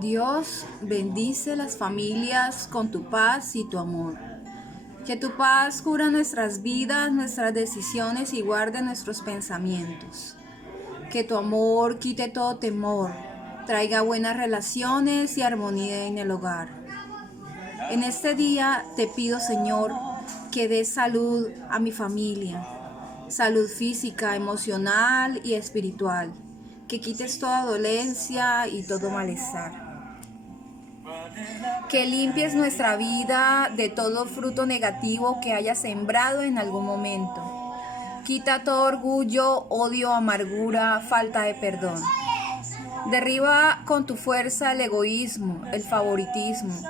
Dios bendice las familias con tu paz y tu amor. Que tu paz cubra nuestras vidas, nuestras decisiones y guarde nuestros pensamientos. Que tu amor quite todo temor, traiga buenas relaciones y armonía en el hogar. En este día te pido, Señor, que des salud a mi familia, salud física, emocional y espiritual, que quites toda dolencia y todo malestar. Que limpies nuestra vida de todo fruto negativo que haya sembrado en algún momento. Quita todo orgullo, odio, amargura, falta de perdón. Derriba con tu fuerza el egoísmo, el favoritismo,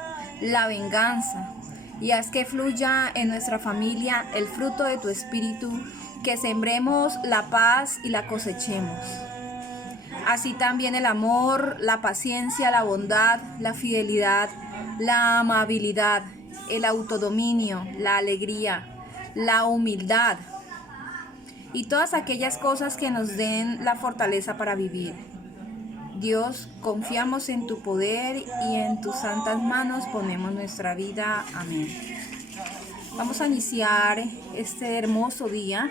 la venganza, y haz que fluya en nuestra familia el fruto de tu espíritu, que sembremos la paz y la cosechemos. Así también el amor, la paciencia, la bondad, la fidelidad, la amabilidad, el autodominio, la alegría, la humildad y todas aquellas cosas que nos den la fortaleza para vivir. Dios, confiamos en tu poder y en tus santas manos ponemos nuestra vida. Amén. Vamos a iniciar este hermoso día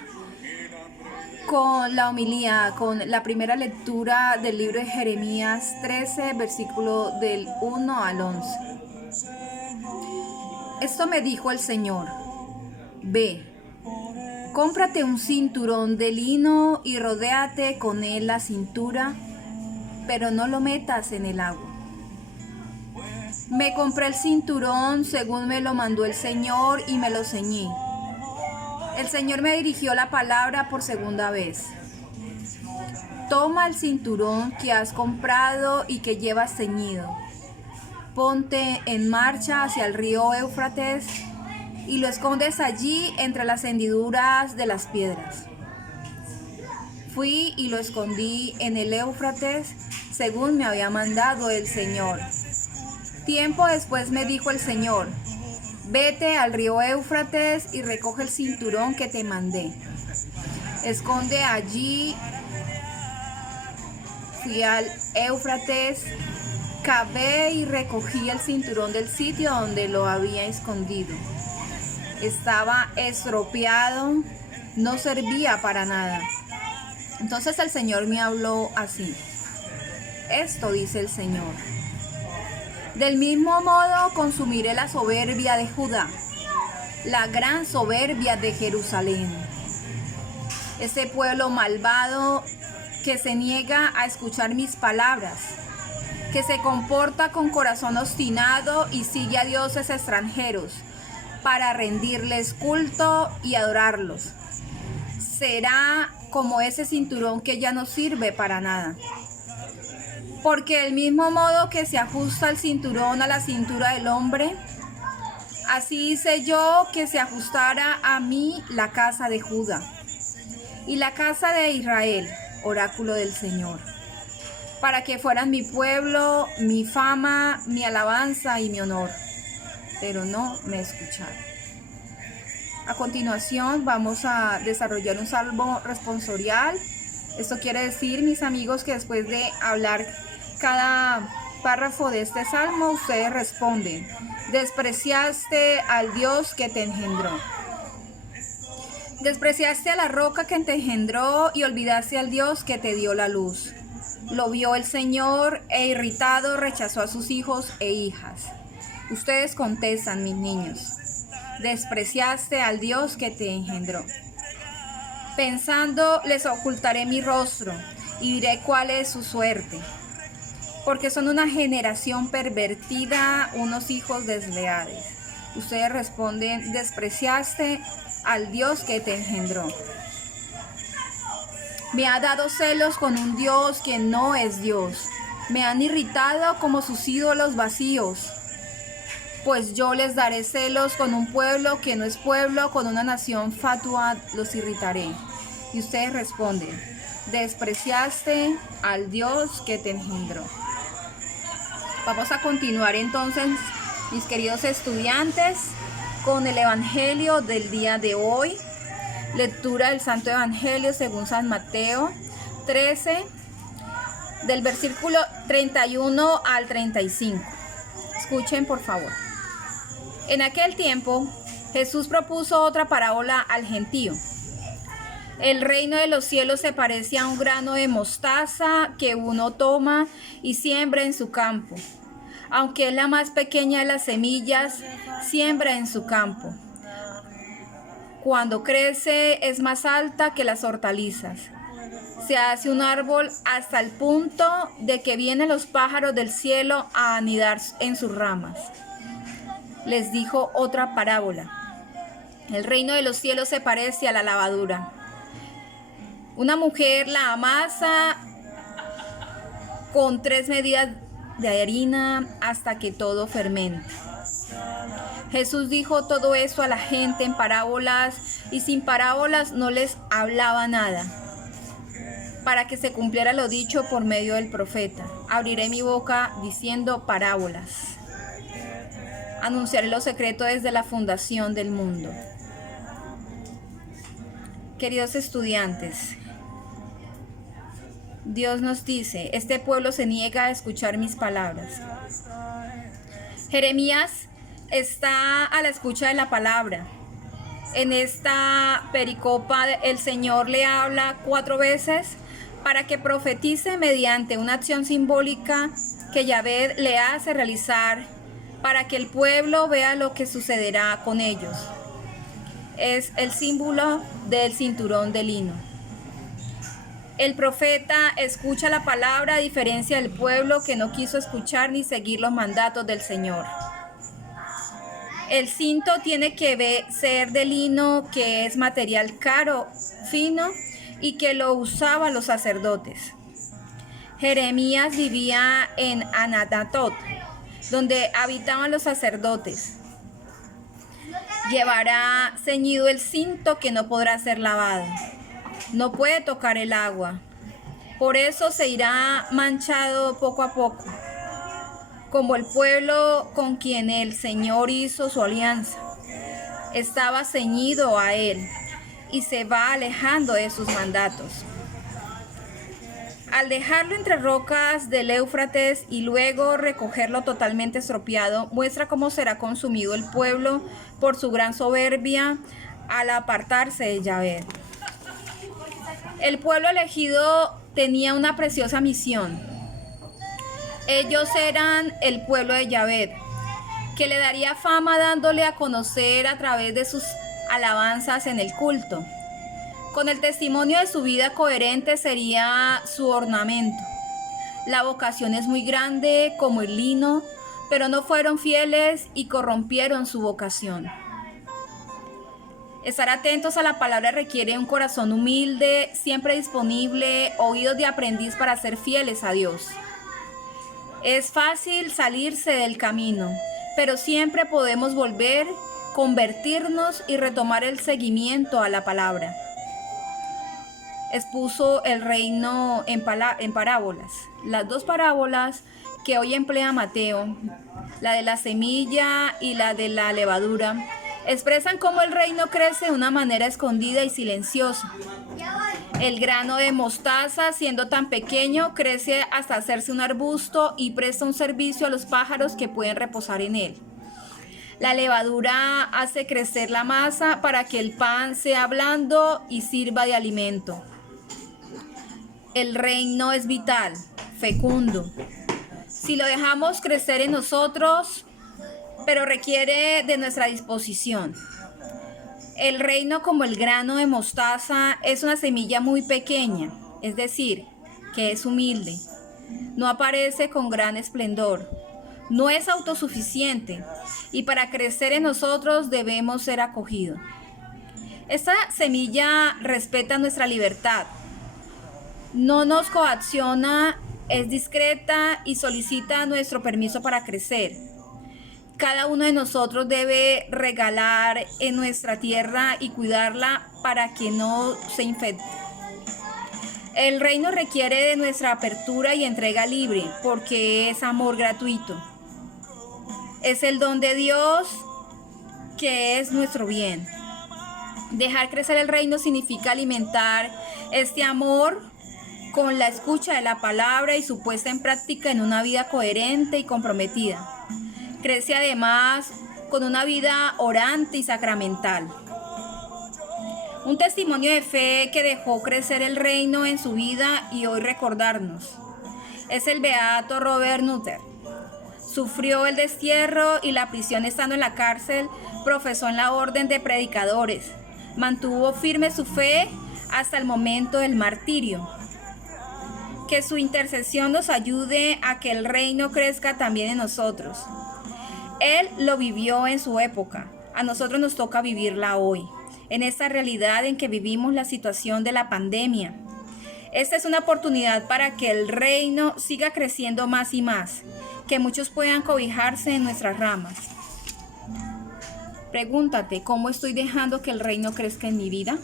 con la homilía, con la primera lectura del libro de Jeremías 13, versículo del 1 al 11. Esto me dijo el Señor: ve, cómprate un cinturón de lino y rodéate con él la cintura, pero no lo metas en el agua. Me compré el cinturón según me lo mandó el Señor y me lo ceñí. El Señor me dirigió la palabra por segunda vez. Toma el cinturón que has comprado y que llevas ceñido. Ponte en marcha hacia el río Éufrates y lo escondes allí entre las hendiduras de las piedras. Fui y lo escondí en el Éufrates según me había mandado el Señor. Tiempo después me dijo el Señor: vete al río Éufrates y recoge el cinturón que te mandé. Esconde allí. Fui al Éufrates, cavé y recogí el cinturón del sitio donde lo había escondido. Estaba estropeado, no servía para nada. Entonces el Señor me habló así: esto dice el Señor: del mismo modo consumiré la soberbia de Judá, la gran soberbia de Jerusalén. Ese pueblo malvado que se niega a escuchar mis palabras, que se comporta con corazón obstinado y sigue a dioses extranjeros para rendirles culto y adorarlos. Será como ese cinturón que ya no sirve para nada. Porque del mismo modo que se ajusta el cinturón a la cintura del hombre, así hice yo que se ajustara a mí la casa de Judá y la casa de Israel, oráculo del Señor, para que fueran mi pueblo, mi fama, mi alabanza y mi honor. Pero no me escucharon. A continuación vamos a desarrollar un salmo responsorial. Esto quiere decir, mis amigos, que después de hablar cada párrafo de este salmo, ustedes responden: despreciaste al Dios que te engendró. Despreciaste a la roca que te engendró y olvidaste al Dios que te dio la luz. Lo vio el Señor e irritado rechazó a sus hijos e hijas. Ustedes contestan, mis niños: despreciaste al Dios que te engendró. Pensando, les ocultaré mi rostro y diré cuál es su suerte. Porque son una generación pervertida, unos hijos desleales. Ustedes responden: despreciaste al Dios que te engendró. Me ha dado celos con un Dios que no es Dios. Me han irritado como sus ídolos vacíos. Pues yo les daré celos con un pueblo que no es pueblo, con una nación fatua los irritaré. Y ustedes responden: despreciaste al Dios que te engendró. Vamos a continuar entonces, mis queridos estudiantes, con el Evangelio del día de hoy. Lectura del Santo Evangelio según San Mateo 13, del versículo 31 al 35. Escuchen, por favor. En aquel tiempo, Jesús propuso otra parábola al gentío. El reino de los cielos se parece a un grano de mostaza que uno toma y siembra en su campo. Aunque es la más pequeña de las semillas, siembra en su campo. Cuando crece es más alta que las hortalizas. Se hace un árbol hasta el punto de que vienen los pájaros del cielo a anidar en sus ramas. Les dijo otra parábola. El reino de los cielos se parece a la levadura. Una mujer la amasa con 3 medidas de harina hasta que todo fermente. Jesús dijo todo eso a la gente en parábolas y sin parábolas no les hablaba nada, para que se cumpliera lo dicho por medio del profeta. Abriré mi boca diciendo parábolas. Anunciaré lo secreto desde la fundación del mundo. Queridos estudiantes, Dios nos dice, este pueblo se niega a escuchar mis palabras. Jeremías está a la escucha de la palabra. En esta pericopa el Señor le habla 4 veces para que profetice mediante una acción simbólica que Yahvé le hace realizar para que el pueblo vea lo que sucederá con ellos. Es el símbolo del cinturón de lino. El profeta escucha la palabra a diferencia del pueblo que no quiso escuchar ni seguir los mandatos del Señor. El cinto tiene que ser de lino, que es material caro, fino, y que lo usaban los sacerdotes. Jeremías vivía en Anatoth, donde habitaban los sacerdotes. Llevará ceñido el cinto que no podrá ser lavado. No puede tocar el agua. Por eso se irá manchado poco a poco, como el pueblo con quien el Señor hizo su alianza. Estaba ceñido a él y se va alejando de sus mandatos. Al dejarlo entre rocas del Éufrates y luego recogerlo totalmente estropeado, muestra cómo será consumido el pueblo por su gran soberbia al apartarse de Yahvé. El pueblo elegido tenía una preciosa misión. Ellos eran el pueblo de Yahvé, que le daría fama dándole a conocer a través de sus alabanzas en el culto. Con el testimonio de su vida coherente sería su ornamento. La vocación es muy grande como el lino, pero no fueron fieles y corrompieron su vocación. Estar atentos a la palabra requiere un corazón humilde, siempre disponible, oídos de aprendiz para ser fieles a Dios. Es fácil salirse del camino, pero siempre podemos volver, convertirnos y retomar el seguimiento a la palabra. Expuso el reino en parábolas. Las 2 parábolas que hoy emplea Mateo, la de la semilla y la de la levadura, expresan cómo el reino crece de una manera escondida y silenciosa. El grano de mostaza, siendo tan pequeño, crece hasta hacerse un arbusto y presta un servicio a los pájaros que pueden reposar en él. La levadura hace crecer la masa para que el pan sea blando y sirva de alimento. El reino es vital, fecundo. Si lo dejamos crecer en nosotros, pero requiere de nuestra disposición. El reino, como el grano de mostaza, es una semilla muy pequeña, es decir, que es humilde. No aparece con gran esplendor. No es autosuficiente y para crecer en nosotros debemos ser acogidos. Esta semilla respeta nuestra libertad. No nos coacciona, es discreta y solicita nuestro permiso para crecer. Cada uno de nosotros debe regalar en nuestra tierra y cuidarla para que no se infecte. El reino requiere de nuestra apertura y entrega libre, porque es amor gratuito. Es el don de Dios que es nuestro bien. Dejar crecer el reino significa alimentar este amor con la escucha de la palabra y su puesta en práctica en una vida coherente y comprometida. Crece además con una vida orante y sacramental. Un testimonio de fe que dejó crecer el reino en su vida y hoy recordarnos es el beato Robert Nutter. Sufrió el destierro y la prisión estando en la cárcel, profesó en la orden de predicadores, mantuvo firme su fe hasta el momento del martirio. Que su intercesión nos ayude a que el reino crezca también en nosotros. Él lo vivió en su época, a nosotros nos toca vivirla hoy, en esta realidad en que vivimos la situación de la pandemia. Esta es una oportunidad para que el reino siga creciendo más y más, que muchos puedan cobijarse en nuestras ramas. Pregúntate, ¿cómo estoy dejando que el reino crezca en mi vida?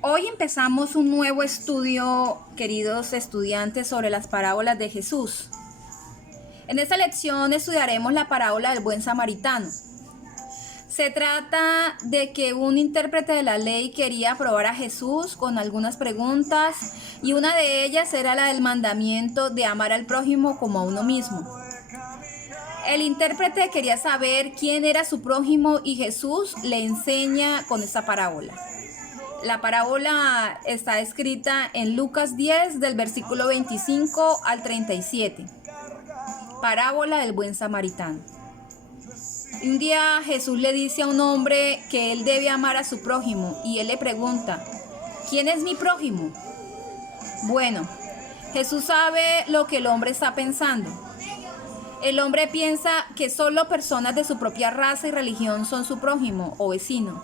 Hoy empezamos un nuevo estudio, queridos estudiantes, sobre las parábolas de Jesús. En esta lección estudiaremos la parábola del buen samaritano. Se trata de que un intérprete de la ley quería probar a Jesús con algunas preguntas y una de ellas era la del mandamiento de amar al prójimo como a uno mismo. El intérprete quería saber quién era su prójimo y Jesús le enseña con esta parábola. La parábola está escrita en Lucas 10 del versículo 25 al 37. Parábola del buen samaritano. Un día Jesús le dice a un hombre que él debe amar a su prójimo y él le pregunta, ¿quién es mi prójimo? Bueno, Jesús sabe lo que el hombre está pensando. El hombre piensa que solo personas de su propia raza y religión son su prójimo o vecino.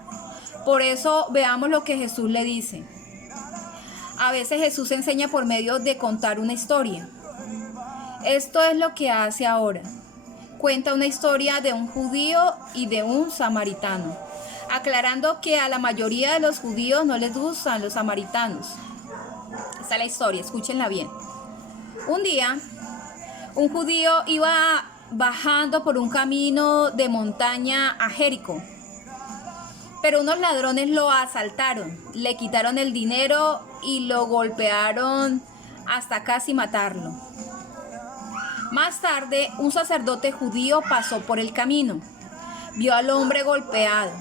Por eso veamos lo que Jesús le dice. A veces Jesús enseña por medio de contar una historia. Esto es lo que hace ahora. Cuenta una historia de un judío y de un samaritano, aclarando que a la mayoría de los judíos no les gustan los samaritanos. Esta es la historia, escúchenla bien. Un día, un judío iba bajando por un camino de montaña a Jericó, pero unos ladrones lo asaltaron, le quitaron el dinero y lo golpearon hasta casi matarlo. Más tarde, un sacerdote judío pasó por el camino, vio al hombre golpeado.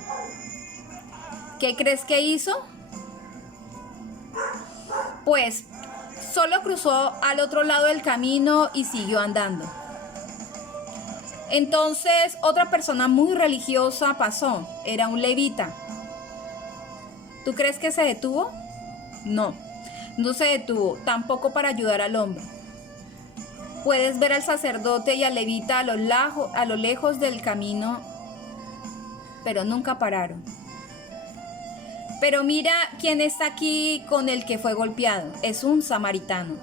¿Qué crees que hizo? Pues solo cruzó al otro lado del camino y siguió andando. Entonces otra persona muy religiosa pasó, era un levita. ¿Tú crees que se detuvo? No, no se detuvo, tampoco para ayudar al hombre. Puedes ver al sacerdote y al levita a lo lejos del camino, pero nunca pararon. Pero mira quién está aquí con el que fue golpeado, es un samaritano.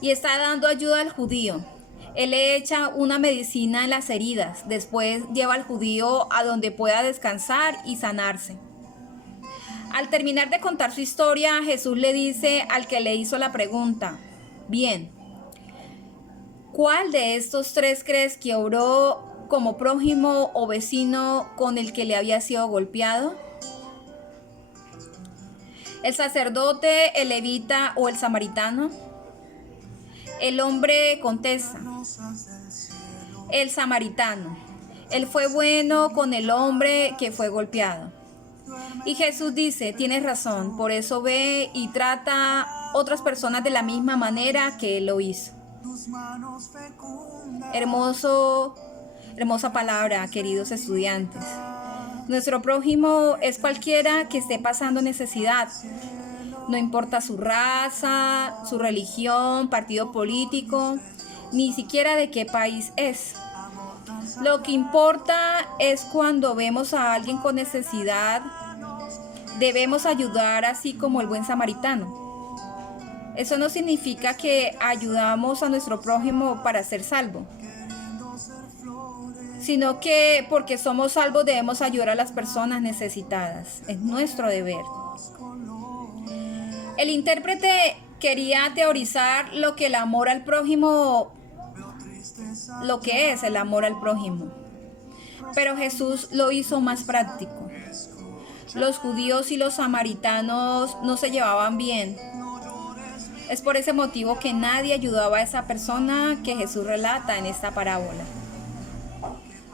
Y está dando ayuda al judío. Él le echa una medicina en las heridas, después lleva al judío a donde pueda descansar y sanarse. Al terminar de contar su historia, Jesús le dice al que le hizo la pregunta, bien, ¿cuál de estos tres crees que obró como prójimo o vecino con el que le había sido golpeado? ¿El sacerdote, el levita o el samaritano? El hombre contesta, el samaritano. Él fue bueno con el hombre que fue golpeado. Y Jesús dice, tienes razón, por eso ve y trata a otras personas de la misma manera que él lo hizo. Hermosa palabra, queridos estudiantes. Nuestro prójimo es cualquiera que esté pasando necesidad. No importa su raza, su religión, partido político, ni siquiera de qué país es. Lo que importa es cuando vemos a alguien con necesidad, debemos ayudar así como el buen samaritano. Eso no significa que ayudamos a nuestro prójimo para ser salvo, sino que porque somos salvos debemos ayudar a las personas necesitadas. Es nuestro deber. El intérprete quería teorizar lo que el amor al prójimo, lo que es el amor al prójimo, pero Jesús lo hizo más práctico. los judíos y los samaritanos no se llevaban bien. Es por ese motivo que nadie ayudaba a esa persona que Jesús relata en esta parábola.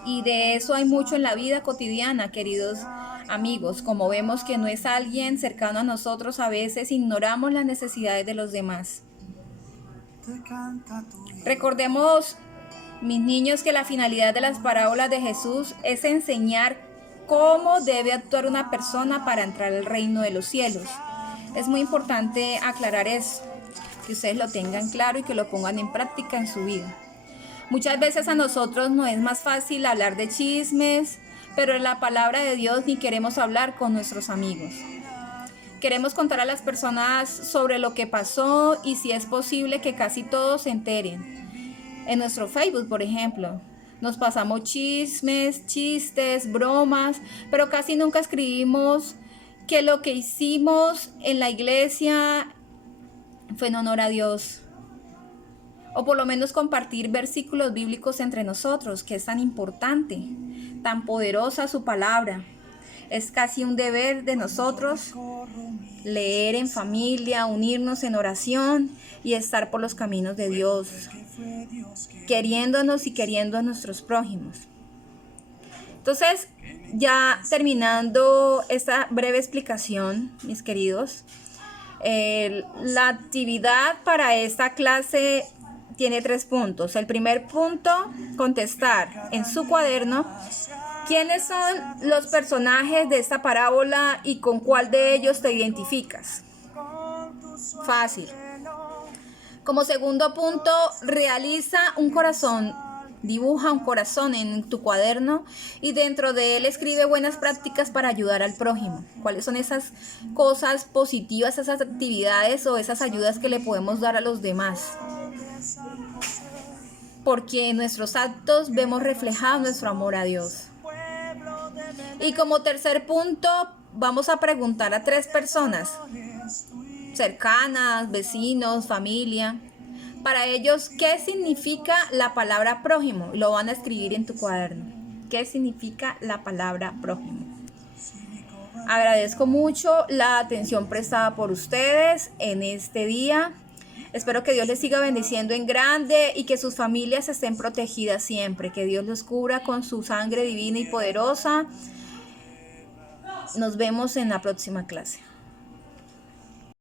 Y de eso hay mucho en la vida cotidiana, queridos amigos. Como vemos que no es alguien cercano a nosotros, a veces ignoramos las necesidades de los demás. Recordemos, mis niños, que la finalidad de las parábolas de Jesús es enseñar cómo debe actuar una persona para entrar al reino de los cielos. Es muy importante aclarar eso, que ustedes lo tengan claro y que lo pongan en práctica en su vida. Muchas veces a nosotros nos es más fácil hablar de chismes, pero en la palabra de Dios ni queremos hablar con nuestros amigos. Queremos contar a las personas sobre lo que pasó y si es posible que casi todos se enteren. En nuestro Facebook, por ejemplo, nos pasamos chismes, chistes, bromas, pero casi nunca escribimos que lo que hicimos en la iglesia fue en honor a Dios. O por lo menos compartir versículos bíblicos entre nosotros, que es tan importante, tan poderosa su palabra. Es casi un deber de nosotros leer en familia, unirnos en oración y estar por los caminos de Dios, queriéndonos y queriendo a nuestros prójimos. Entonces, ya terminando esta breve explicación, mis queridos, la actividad para esta clase tiene 3 puntos. El primer punto, contestar en su cuaderno quiénes son los personajes de esta parábola y con cuál de ellos te identificas. Fácil. Como segundo punto, realiza un corazón. Dibuja un corazón en tu cuaderno y dentro de él escribe buenas prácticas para ayudar al prójimo. ¿Cuáles son esas cosas positivas, esas actividades o esas ayudas que le podemos dar a los demás? Porque en nuestros actos vemos reflejado nuestro amor a Dios. Y como tercer punto, vamos a preguntar a 3 personas cercanas, vecinos, familia. Para ellos, ¿qué significa la palabra prójimo? Lo van a escribir en tu cuaderno. ¿Qué significa la palabra prójimo? Agradezco mucho la atención prestada por ustedes en este día. Espero que Dios les siga bendiciendo en grande y que sus familias estén protegidas siempre. Que Dios los cubra con su sangre divina y poderosa. Nos vemos en la próxima clase.